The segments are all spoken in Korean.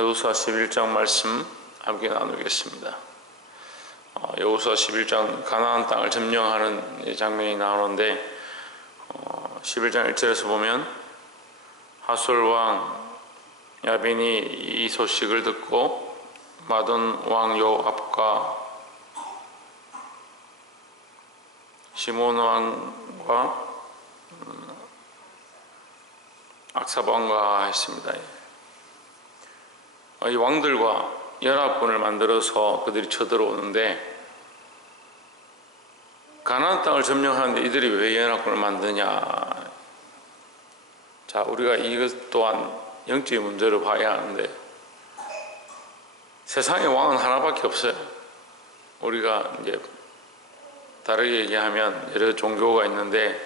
여호수아 11장 말씀 함께 나누겠습니다. 여호수아 11장 가나안 땅을 점령하는 장면이 나오는데 11장 1절에서 보면 하솔 왕 야빈이 이 소식을 듣고 마돈 왕 요압과 시몬 왕과 악삽 왕과 했습니다. 이 왕들과 연합군을 만들어서 그들이 쳐들어오는데, 가나안 땅을 점령하는데 이들이 왜 연합군을 만드냐? 자, 우리가 이것 또한 영적인 문제로 봐야 하는데, 세상의 왕은 하나밖에 없어요. 우리가 이제 다르게 얘기하면 여러 종교가 있는데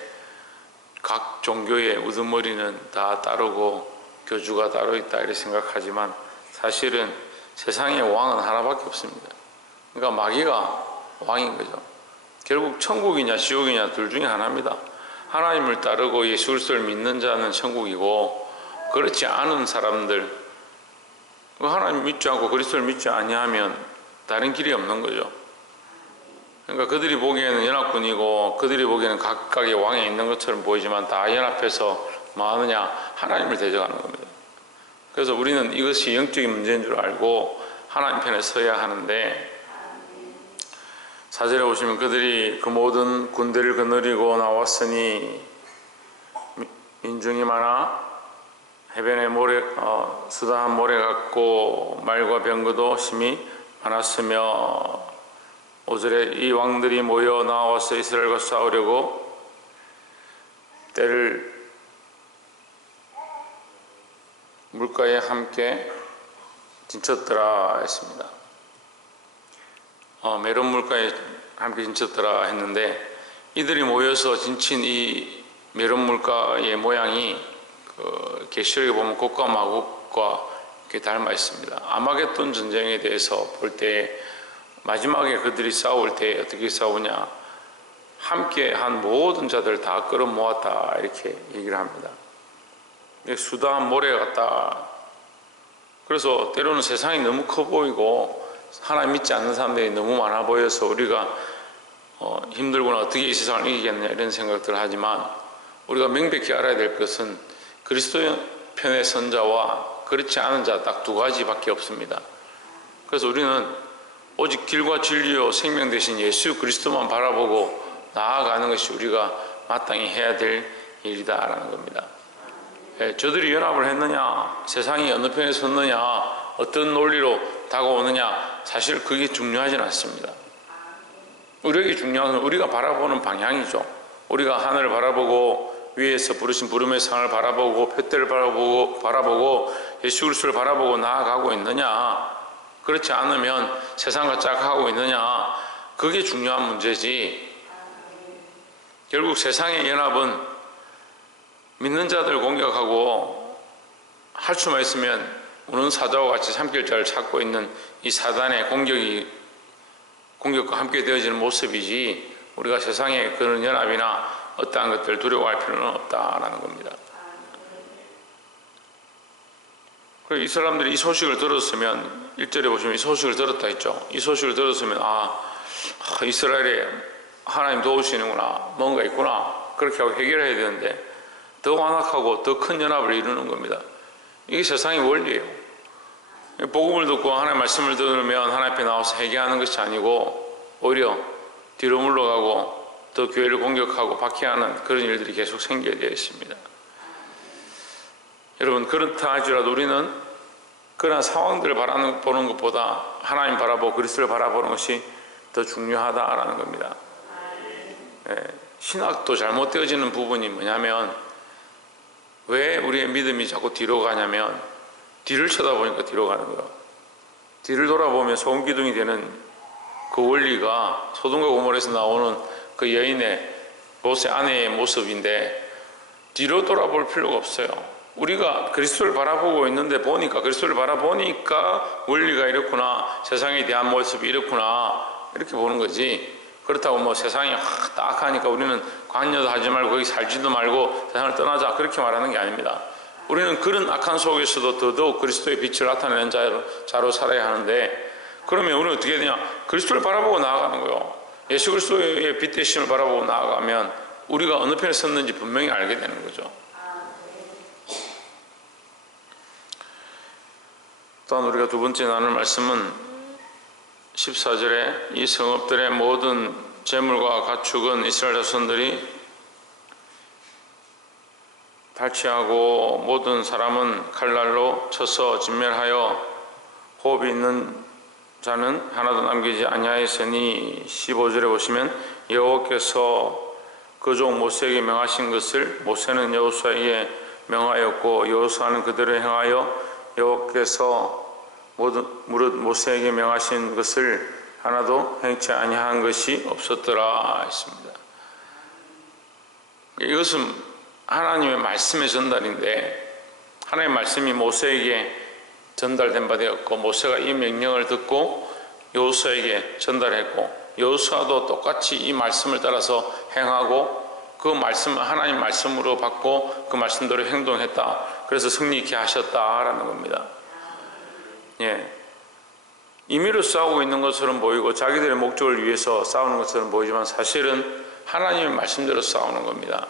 각 종교의 우두머리는 다 따르고 교주가 따로 있다 이렇게 생각하지만, 사실은 세상의 왕은 하나밖에 없습니다. 그러니까 마귀가 왕인 거죠. 결국 천국이냐 지옥이냐 둘 중에 하나입니다. 하나님을 따르고 예수 그리스도를 믿는 자는 천국이고, 그렇지 않은 사람들, 하나님 믿지 않고 그리스도를 믿지 아니하면 다른 길이 없는 거죠. 그러니까 그들이 보기에는 연합군이고 그들이 보기에는 각각의 왕에 있는 것처럼 보이지만 다 연합해서 뭐 하느냐? 하나님을 대적하는 겁니다. 그래서 우리는 이것이 영적인 문제인 줄 알고 하나님 편에 서야 하는데, 4절에 보시면 그들이 그 모든 군대를 거느리고 나왔으니 민중이 많아 해변에 수다한 모래 같고 말과 병거도 심히 많았으며, 5절에 이 왕들이 모여 나와서 이스라엘과 싸우려고 때를 물가에 함께 진쳤더라 했습니다. 메론 물가에 함께 진쳤더라 했는데, 이들이 모여서 진친 이 메론 물가의 모양이 계시록에 보면 곡과 마곡과 이렇게 닮아 있습니다. 아마겟돈 전쟁에 대해서 볼 때 마지막에 그들이 싸울 때 어떻게 싸우냐? 함께 한 모든 자들 다 끌어모았다 이렇게 얘기를 합니다. 수다한 모래 같다. 그래서 때로는 세상이 너무 커 보이고 하나님 믿지 않는 사람들이 너무 많아 보여서 우리가 힘들거나 어떻게 이 세상을 이기겠느냐 이런 생각들을 하지만, 우리가 명백히 알아야 될 것은 그리스도 편의 선자와 그렇지 않은 자 딱 두 가지밖에 없습니다. 그래서 우리는 오직 길과 진리요 생명 되신 예수 그리스도만 바라보고 나아가는 것이 우리가 마땅히 해야 될 일이다라는 겁니다. 저들이 연합을 했느냐, 세상이 어느 편에 섰느냐, 어떤 논리로 다가오느냐, 사실 그게 중요하진 않습니다. 우리에게 중요한 건 우리가 바라보는 방향이죠. 우리가 하늘을 바라보고 위에서 부르신 부름의 상을 바라보고 표대를 바라보고 예수 그리스도를 바라보고 나아가고 있느냐, 그렇지 않으면 세상과 짝하고 있느냐, 그게 중요한 문제지. 결국 세상의 연합은 믿는 자들 공격하고 할 수만 있으면 우는 사자와 같이 삼킬자를 찾고 있는 이 사단의 공격과 함께 되어지는 모습이지, 우리가 세상의 그런 연합이나 어떠한 것들을 두려워할 필요는 없다라는 겁니다. 이 사람들이 이 소식을 들었으면, 1절에 보시면 이 소식을 들었다 했죠. 이 소식을 들었으면 이스라엘에 하나님 도우시는구나, 뭔가 있구나, 그렇게 하고 해결해야 되는데 더 완악하고 더 큰 연합을 이루는 겁니다. 이게 세상의 원리예요. 복음을 듣고 하나님의 말씀을 들으면 하나님 앞에 나와서 회개하는 것이 아니고 오히려 뒤로 물러가고 또 교회를 공격하고 박해하는 그런 일들이 계속 생기게 되어 있습니다. 여러분, 그렇다 할지라도 우리는 그러한 상황들을 바라보는 것보다 하나님 바라보고 그리스도를 바라보는 것이 더 중요하다라는 겁니다. 신학도 잘못되어지는 부분이 뭐냐면, 왜 우리의 믿음이 자꾸 뒤로 가냐면 뒤를 쳐다보니까 뒤로 가는 거예요. 뒤를 돌아보면 소금기둥이 되는 그 원리가 소돔과 고모라에서 나오는 그 여인의 롯의 아내의 모습인데, 뒤로 돌아볼 필요가 없어요. 우리가 그리스도를 바라보고 있는데 그리스도를 바라보니까 원리가 이렇구나, 세상에 대한 모습이 이렇구나, 이렇게 보는 거지. 그렇다고 뭐 세상이 딱 하니까 우리는 관여도 하지 말고 거기 살지도 말고 세상을 떠나자 그렇게 말하는 게 아닙니다. 우리는 그런 악한 속에서도 더더욱 그리스도의 빛을 나타내는 자로 살아야 하는데, 그러면 우리는 어떻게 되냐? 그리스도를 바라보고 나아가는 거예요. 예수 그리스도의 빛 되심을 바라보고 나아가면 우리가 어느 편에 섰는지 분명히 알게 되는 거죠. 또한 우리가 두 번째 나눌 말씀은 14절에 이 성읍들의 모든 재물과 가축은 이스라엘 자손들이 탈취하고 모든 사람은 칼날로 쳐서 진멸하여 호흡이 있는 자는 하나도 남기지 아니하였으니 15절에 보시면 여호와께서 그 종 모세에게 명하신 것을 모세는 여호수아에게 명하였고 여호수아는 그대로 행하여 여호와께서 무릇 모세에게 명하신 것을 하나도 행치 아니한 것이 없었더라 했습니다. 이것은 하나님의 말씀의 전달인데, 하나님의 말씀이 모세에게 전달된 바 되었고 모세가 이 명령을 듣고 여호수아에게 전달했고 여호수아도 똑같이 이 말씀을 따라서 행하고 그 말씀을 하나님 말씀으로 받고 그 말씀대로 행동했다. 그래서 승리 있게 하셨다라는 겁니다. 예. 임의로 싸우고 있는 것처럼 보이고 자기들의 목적을 위해서 싸우는 것처럼 보이지만 사실은 하나님의 말씀대로 싸우는 겁니다.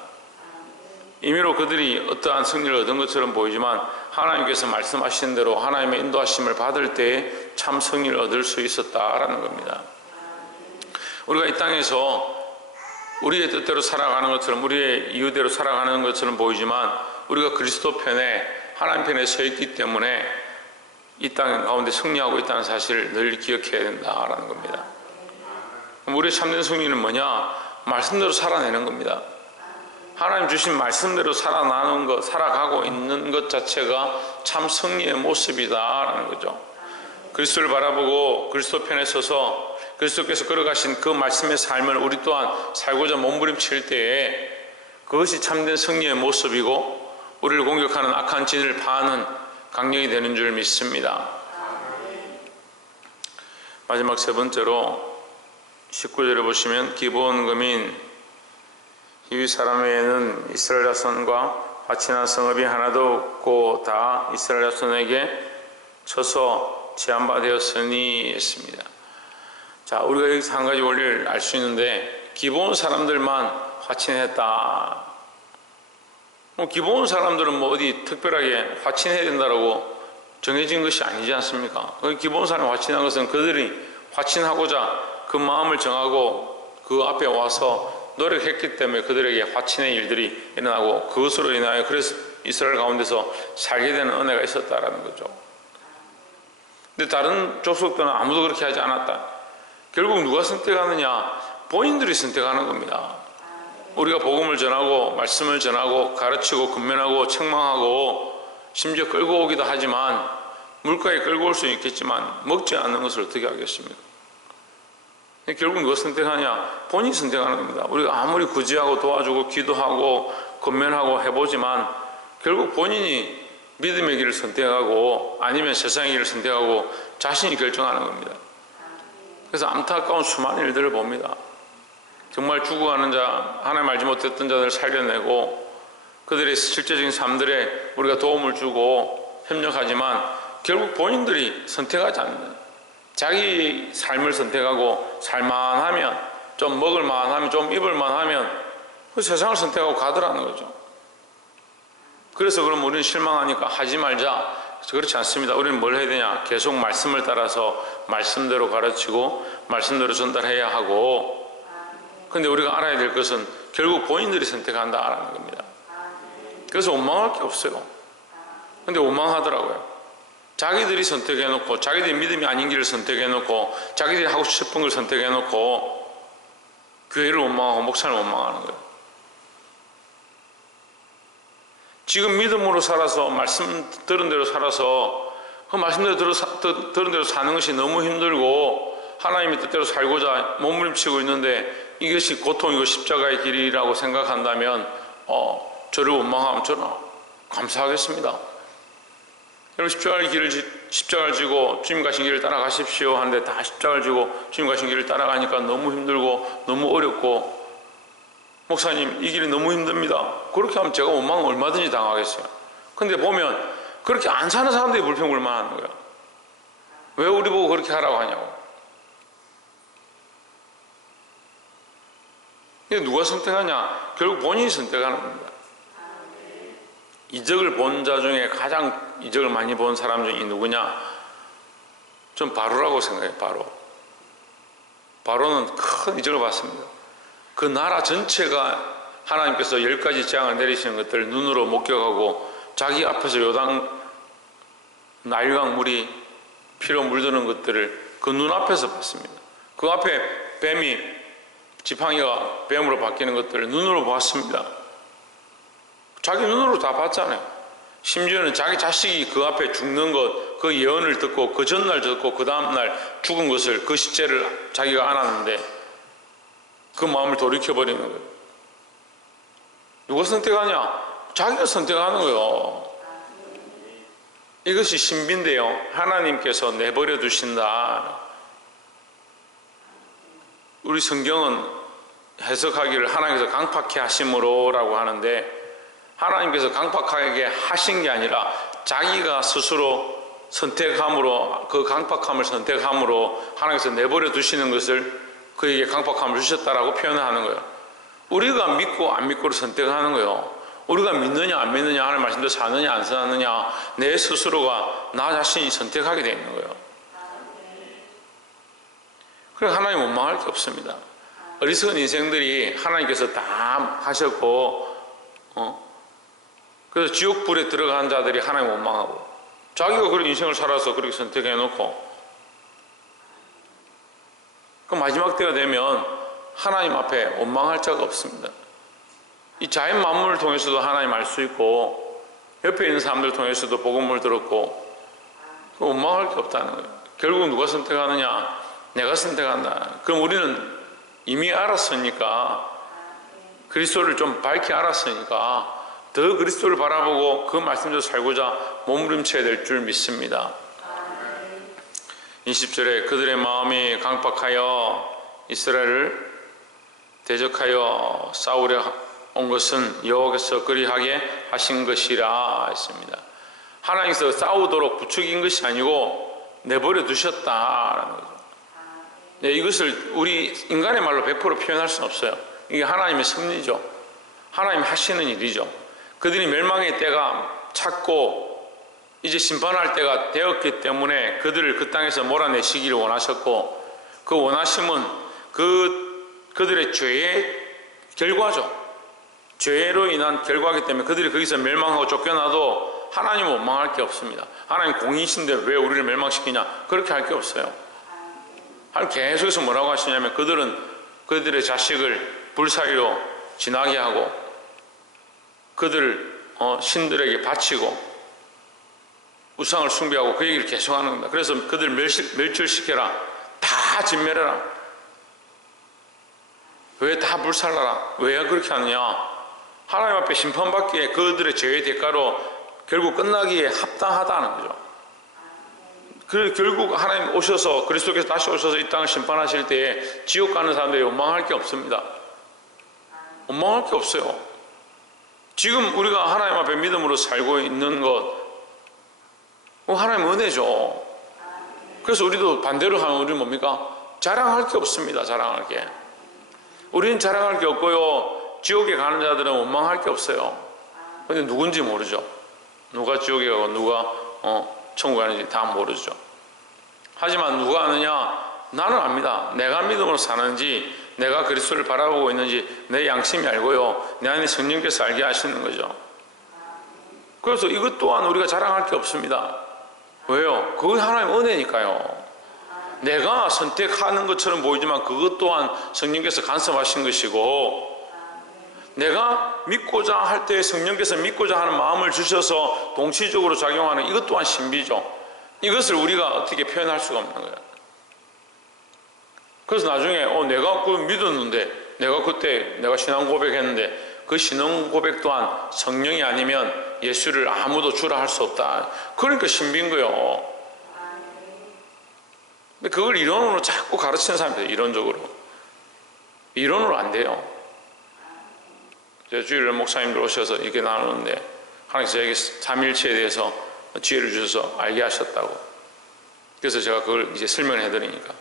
임의로 그들이 어떠한 승리를 얻은 것처럼 보이지만 하나님께서 말씀하신 대로 하나님의 인도하심을 받을 때에 참 승리를 얻을 수 있었다라는 겁니다. 우리가 이 땅에서 우리의 뜻대로 살아가는 것처럼 우리의 이유대로 살아가는 것처럼 보이지만 우리가 그리스도 편에 하나님 편에 서 있기 때문에 이 땅 가운데 승리하고 있다는 사실을 늘 기억해야 된다라는 겁니다. 우리의 참된 승리는 뭐냐? 말씀대로 살아내는 겁니다. 하나님 주신 말씀대로 살아나는 것, 살아가고 있는 것 자체가 참 승리의 모습이다라는 거죠. 그리스도를 바라보고 그리스도 편에 서서 그리스도께서 걸어가신 그 말씀의 삶을 우리 또한 살고자 몸부림칠 때에 그것이 참된 승리의 모습이고 우리를 공격하는 악한 진을 파하는 강력이 되는 줄 믿습니다. 마지막 세 번째로 19절에 보시면 기브온금인 히위 사람 외에는 이스라엘 자손과 화친한 성읍이 하나도 없고 다 이스라엘 자손에게 쳐서 제한받았으니 했습니다. 자, 우리가 여기서 한 가지 원리를 알 수 있는데 기브온 사람들만 화친했다. 기브온 사람들은 어디 특별하게 화친해야 된다라고 정해진 것이 아니지 않습니까? 기브온 사람이 화친한 것은 그들이 화친하고자 그 마음을 정하고 그 앞에 와서 노력했기 때문에 그들에게 화친의 일들이 일어나고 그것으로 인하여 그래서 이스라엘 가운데서 살게 되는 은혜가 있었다라는 거죠. 근데 다른 족속들은 아무도 그렇게 하지 않았다. 결국 누가 선택하느냐? 본인들이 선택하는 겁니다. 우리가 복음을 전하고 말씀을 전하고 가르치고 권면하고 책망하고 심지어 끌고 오기도 하지만 물가에 끌고 올 수 있겠지만 먹지 않는 것을 어떻게 하겠습니까? 결국 누가 선택하냐? 본인이 선택하는 겁니다. 우리가 아무리 구제하고 도와주고 기도하고 권면하고 해보지만 결국 본인이 믿음의 길을 선택하고 아니면 세상의 길을 선택하고 자신이 결정하는 겁니다. 그래서 안타까운 수많은 일들을 봅니다. 정말 죽어가는 자, 하나님 알지 못했던 자들을 살려내고 그들의 실제적인 삶들에 우리가 도움을 주고 협력하지만 결국 본인들이 선택하지 않는, 자기 삶을 선택하고 살만하면, 좀 먹을만하면, 좀 입을만하면 그 세상을 선택하고 가더라는 거죠. 그래서 그럼 우리는 실망하니까 하지 말자. 그렇지 않습니다. 우리는 뭘 해야 되냐? 계속 말씀을 따라서 말씀대로 가르치고 말씀대로 전달해야 하고, 근데 우리가 알아야 될 것은 결국 본인들이 선택한다라는 겁니다. 그래서 원망할 게 없어요. 근데 원망하더라고요. 자기들이 선택해놓고 자기들이 믿음이 아닌 길을 선택해놓고 자기들이 하고 싶은 걸 선택해놓고 교회를 원망하고 목사를 원망하는 거예요. 지금 믿음으로 살아서 말씀 들은 대로 살아서 그 말씀대로 들은 대로 사는 것이 너무 힘들고 하나님의 뜻대로 살고자 몸부림치고 있는데 이것이 고통이고 십자가의 길이라고 생각한다면 저를 원망하면 저는 감사하겠습니다. 여러분 십자가를 지고 주님 가신 길을 따라가십시오 하는데 다 십자가를 지고 주님 가신 길을 따라가니까 너무 힘들고 너무 어렵고 목사님 이 길이 너무 힘듭니다. 그렇게 하면 제가 원망을 얼마든지 당하겠어요. 근데 보면 그렇게 안 사는 사람들이 불평불만하는 거야. 왜 우리 보고 그렇게 하라고 하냐고. 누가 선택하냐? 결국 본인이 선택하는 겁니다. 이적을 본 자 중에 가장 이적을 많이 본 사람 중에 누구냐? 전 바로라고 생각해요. 바로는 큰 이적을 봤습니다. 그 나라 전체가 하나님께서 10가지 재앙을 내리시는 것들을 눈으로 목격하고 자기 앞에서 요단 나일강 물이 피로 물드는 것들을 그 눈앞에서 봤습니다. 그 앞에 뱀이 지팡이가 뱀으로 바뀌는 것들을 눈으로 봤습니다. 자기 눈으로 다 봤잖아요. 심지어는 자기 자식이 그 앞에 죽는 것, 그 예언을 듣고 그 전날 듣고 그 다음날 죽은 것을 그 시체를 자기가 안았는데 그 마음을 돌이켜버리는 거예요. 누가 선택하냐? 자기가 선택하는 거예요. 이것이 신비인데요. 하나님께서 내버려 두신다. 우리 성경은 해석하기를 하나님께서 강팍해 하심으로 라고 하는데 하나님께서 강팍하게 하신 게 아니라 자기가 스스로 선택함으로 그 강팍함을 선택함으로 하나님께서 내버려 두시는 것을 그에게 강팍함을 주셨다라고 표현하는 거예요. 우리가 믿고 안 믿고를 선택하는 거예요. 우리가 믿느냐 안 믿느냐 하는 말씀도 사느냐 안 사느냐 내 스스로가 나 자신이 선택하게 되어 있는 거예요. 그래서 하나님 원망할 게 없습니다. 어리석은 인생들이 하나님께서 다 하셨고 그래서 지옥불에 들어간 자들이 하나님 원망하고 자기가 그런 인생을 살아서 그렇게 선택해놓고 그 마지막 때가 되면 하나님 앞에 원망할 자가 없습니다. 이 자연 만물을 통해서도 하나님 알 수 있고 옆에 있는 사람들 통해서도 복음을 들었고 원망할 게 없다는 거예요. 결국 누가 선택하느냐? 내가 선택한다. 그럼 우리는 이미 알았으니까 그리스도를 좀 밝히 알았으니까 더 그리스도를 바라보고 그 말씀대로 살고자 몸부림쳐야 될 줄 믿습니다. 20절에 그들의 마음이 강팍하여 이스라엘을 대적하여 싸우려 온 것은 여호와께서 그리하게 하신 것이라 했습니다. 하나님께서 싸우도록 부추긴 것이 아니고 내버려 두셨다라는 거죠. 네, 이것을 우리 인간의 말로 100% 표현할 수는 없어요. 이게 하나님의 섭리죠. 하나님 하시는 일이죠. 그들이 멸망의 때가 찼고 이제 심판할 때가 되었기 때문에 그들을 그 땅에서 몰아내시기를 원하셨고 그 원하심은 그들의 죄의 결과죠. 죄로 인한 결과이기 때문에 그들이 거기서 멸망하고 쫓겨나도 하나님은 원망할 게 없습니다. 하나님 공의신데 왜 우리를 멸망시키냐? 그렇게 할 게 없어요. 하나님 계속해서 뭐라고 하시냐면 그들은 그들의 자식을 불사이로 지나게 하고 그들을 신들에게 바치고 우상을 숭배하고 그 얘기를 계속하는 겁니다. 그래서 그들 멸절시켜라. 다 진멸해라. 왜 다 불살라라? 왜 그렇게 하느냐? 하나님 앞에 심판받기에 그들의 죄의 대가로 결국 끝나기에 합당하다는 거죠. 그래서 결국 하나님 오셔서 그리스도께서 다시 오셔서 이 땅을 심판하실 때에 지옥 가는 사람들이 원망할 게 없습니다. 원망할 게 없어요. 지금 우리가 하나님 앞에 믿음으로 살고 있는 것 하나님 은혜죠. 그래서 우리도 반대로 하면 우리는 뭡니까? 자랑할 게 없습니다. 자랑할 게. 우리는 자랑할 게 없고요. 지옥에 가는 자들은 원망할 게 없어요. 근데 누군지 모르죠. 누가 지옥에 가고 누가 천국 가는지 다 모르죠. 하지만 누가 아느냐? 나는 압니다. 내가 믿음으로 사는지 내가 그리스도를 바라보고 있는지 내 양심이 알고요. 내 안에 성령께서 알게 하시는 거죠. 그래서 이것 또한 우리가 자랑할 게 없습니다. 왜요? 그건 하나님의 은혜니까요. 내가 선택하는 것처럼 보이지만 그것 또한 성령께서 간섭하신 것이고 내가 믿고자 할 때 성령께서 믿고자 하는 마음을 주셔서 동시적으로 작용하는 이것 또한 신비죠. 이것을 우리가 어떻게 표현할 수가 없는 거예요. 그래서 나중에 내가 그 믿었는데 내가 그때 내가 신앙 고백했는데 그 신앙 고백 또한 성령이 아니면 예수를 아무도 주라 할 수 없다. 그러니까 신비인 거예요. 근데 그걸 이론으로 자꾸 가르치는 사람들이 이론으로 안 돼요. 주일날 목사님들 오셔서 이렇게 나누는데 하나님께서 저에게 삼위일체에 대해서 지혜를 주셔서 알게 하셨다고. 그래서 제가 그걸 이제 설명을 해드리니까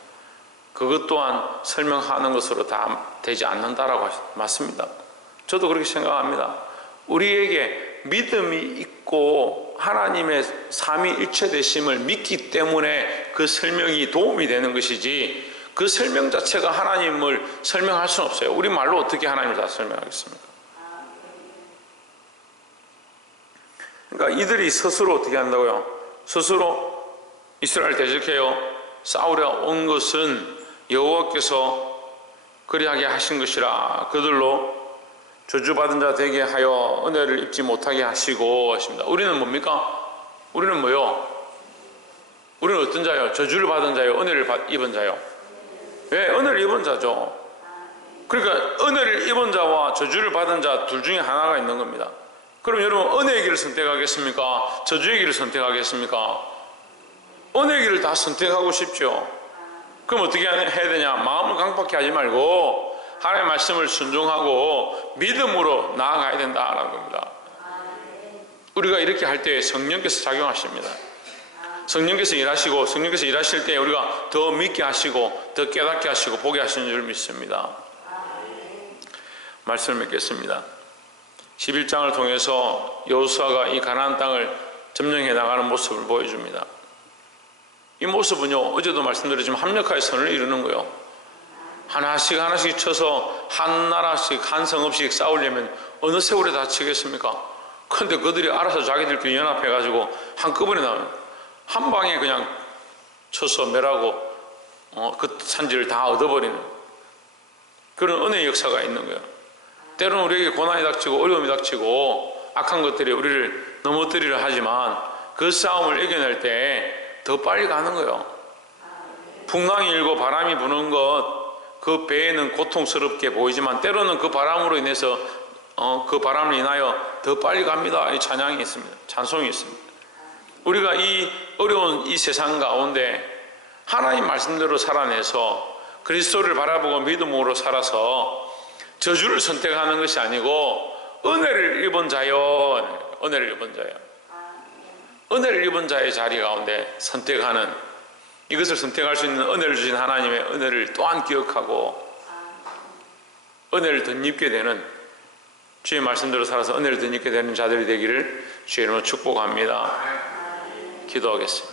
그것 또한 설명하는 것으로 다 되지 않는다라고 맞습니다. 저도 그렇게 생각합니다. 우리에게 믿음이 있고 하나님의 삼위일체 되심을 믿기 때문에 그 설명이 도움이 되는 것이지, 그 설명 자체가 하나님을 설명할 수는 없어요. 우리 말로 어떻게 하나님을 다 설명하겠습니까? 그러니까 이들이 스스로 어떻게 한다고요? 스스로 이스라엘 대적해요 싸우려 온 것은 여호와께서 그리하게 하신 것이라 그들로 저주받은 자 되게 하여 은혜를 입지 못하게 하시고 하십니다. 우리는 뭡니까? 우리는 뭐요? 우리는 어떤 자요? 저주를 받은 자요? 은혜를 입은 자요? 왜? 은혜를 입은 자죠. 그러니까 은혜를 입은 자와 저주를 받은 자 둘 중에 하나가 있는 겁니다. 그럼 여러분 은혜의 길을 선택하겠습니까? 저주의 길을 선택하겠습니까? 은혜의 길을 다 선택하고 싶죠. 그럼 어떻게 해야 되냐? 마음을 강팍히 하지 말고 하나님의 말씀을 순종하고 믿음으로 나아가야 된다라는 겁니다. 우리가 이렇게 할 때 성령께서 작용하십니다. 성령께서 일하시고, 성령께서 일하실 때 우리가 더 믿게 하시고 더 깨닫게 하시고 보게 하시는 줄 믿습니다. 말씀을 맺겠습니다. 11장을 통해서 여호수아가 이 가나안 땅을 점령해 나가는 모습을 보여줍니다. 이 모습은요, 어제도 말씀드렸지만 합력하여 선을 이루는 거예요. 하나씩 하나씩 쳐서 한 나라씩 한 성읍씩 싸우려면 어느 세월에 다 치겠습니까? 그런데 그들이 알아서 자기들끼리 연합해가지고 한꺼번에 나오는, 한 방에 그냥 쳐서 멸하고 그 산지를 다 얻어버리는 그런 은혜의 역사가 있는 거예요. 때로는 우리에게 고난이 닥치고 어려움이 닥치고 악한 것들이 우리를 넘어뜨리려 하지만 그 싸움을 이겨낼 때 더 빨리 가는 거예요. 풍랑이 일고 바람이 부는 것, 그 배에는 고통스럽게 보이지만 때로는 그 바람으로 인해서 그 바람을 인하여 더 빨리 갑니다. 이 찬양이 있습니다. 찬송이 있습니다. 우리가 이 어려운 이 세상 가운데 하나님 말씀대로 살아내서 그리스도를 바라보고 믿음으로 살아서 저주를 선택하는 것이 아니고 은혜를 입은 자요, 은혜를 입은 자요, 은혜를 입은 자의 자리 가운데 선택하는, 이것을 선택할 수 있는 은혜를 주신 하나님의 은혜를 또한 기억하고 은혜를 덧입게 되는, 주의 말씀대로 살아서 은혜를 덧입게 되는 자들이 되기를 주의 이름으로 축복합니다. 기도하겠습니다.